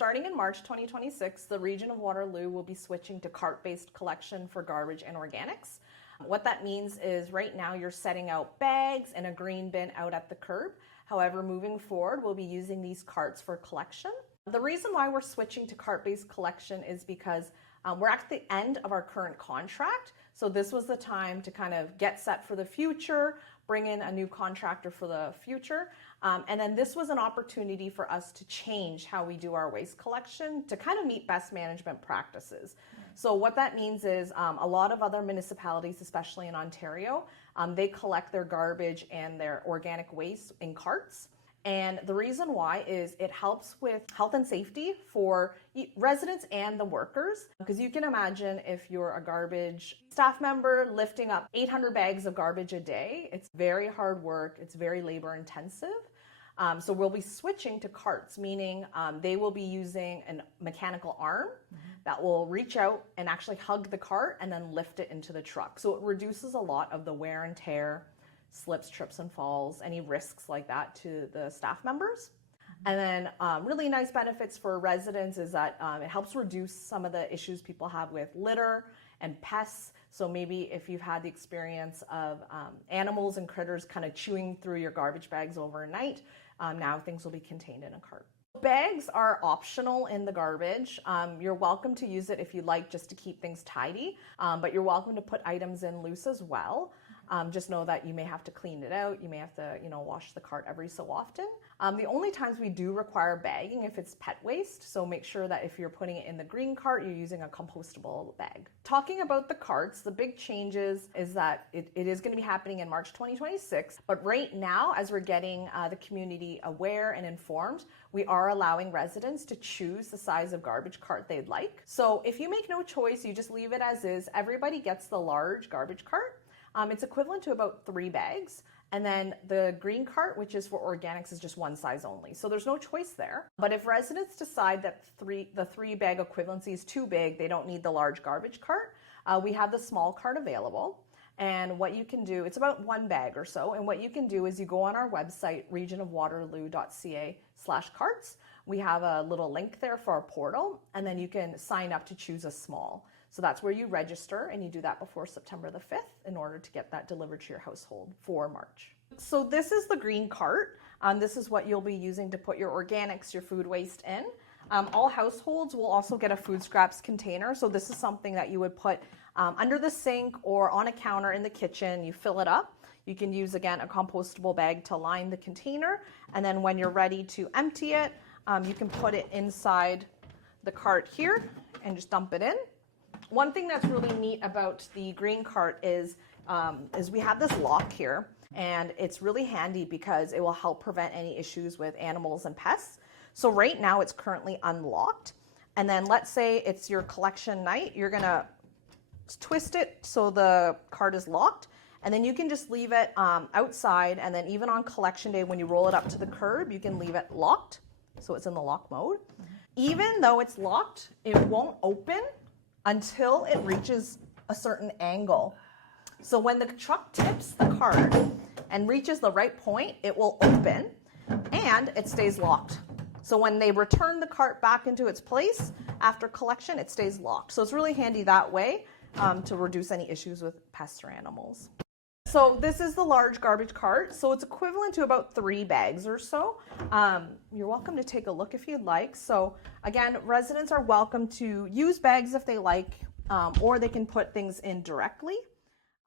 Starting in March 2026, the region of Waterloo will be switching to cart-based collection for garbage and organics. What that means is right now you're setting out bags and a green bin out at the curb. However, moving forward, we'll be using these carts for collection. The reason why we're switching to cart-based collection is because we're at the end of our current contract. So this was the time to kind of get set for the future, bring in a new contractor for the future. And then this was an opportunity for us to change how we do our waste collection to kind of meet best management practices. So what that means is a lot of other municipalities, especially in Ontario, they collect their garbage and their organic waste in carts. And the reason why is it helps with health and safety for residents and the workers. Because you can imagine if you're a garbage staff member lifting up 800 bags of garbage a day, it's very hard work, it's very labor intensive. So we'll be switching to carts, meaning they will be using a mechanical arm that will reach out and actually hug the cart and then lift it into the truck. So it reduces a lot of the wear and tear, slips, trips, and falls, any risks like that to the staff members. And then really nice benefits for residents is that it helps reduce some of the issues people have with litter and pests. So maybe if you've had the experience of animals and critters kind of chewing through your garbage bags overnight, now things will be contained in a cart. Bags are optional in the garbage. You're welcome to use it if you like, just to keep things tidy, but you're welcome to put items in loose as well. Just know that you may have to clean it out. You may have to, wash the cart every so often. The only times we do require bagging if it's pet waste. So make sure that if you're putting it in the green cart, you're using a compostable bag. Talking about the carts, the big changes is that it is going to be happening in March 2026. But right now, as we're getting the community aware and informed, we are allowing residents to choose the size of garbage cart they'd like. So if you make no choice, you just leave it as is. Everybody gets the large garbage cart. It's equivalent to about 3 bags. And then the green cart, which is for organics, is just one size only. So there's no choice there. But if residents decide that the 3 bag equivalency is too big, they don't need the large garbage cart, we have the small cart available. And what you can do, it's about 1 bag or so. And what you can do is you go on our website, regionofwaterloo.ca/carts. We have a little link there for our portal, and then you can sign up to choose a small. So that's where you register, and you do that before September the 5th in order to get that delivered to your household for March. So this is the green cart. This is what you'll be using to put your organics, your food waste in. All households will also get a food scraps container. So this is something that you would put under the sink or on a counter in the kitchen. You fill it up. You can use, again, a compostable bag to line the container. And then when you're ready to empty it, you can put it inside the cart here and just dump it in. One thing that's really neat about the green cart is we have this lock here, and it's really handy because it will help prevent any issues with animals and pests. So right now it's currently unlocked, and then let's say it's your collection night, you're gonna twist it so the cart is locked, and then you can just leave it outside, and then even on collection day when you roll it up to the curb, you can leave it locked, so it's in the lock mode. Even though it's locked, it won't open until it reaches a certain angle. So when the truck tips the cart and reaches the right point, it will open and it stays locked. So when they return the cart back into its place after collection, it stays locked. So it's really handy that way to reduce any issues with pests or animals. So this is the large garbage cart. So it's equivalent to about 3 bags or so. You're welcome to take a look if you'd like. So again, residents are welcome to use bags if they like, or they can put things in directly.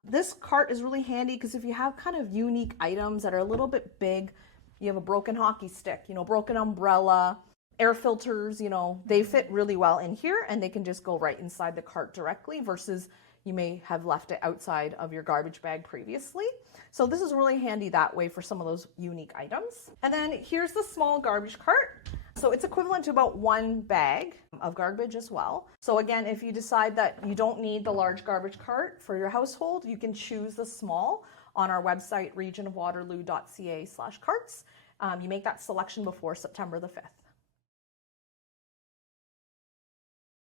This cart is really handy because if you have kind of unique items that are a little bit big, you have a broken hockey stick, broken umbrella, air filters, they fit really well in here, and they can just go right inside the cart directly versus you may have left it outside of your garbage bag previously. So this is really handy that way for some of those unique items. And then here's the small garbage cart. So it's equivalent to about 1 bag of garbage as well. So again, if you decide that you don't need the large garbage cart for your household, you can choose the small on our website, regionofwaterloo.ca/carts. You make that selection before September the 5th.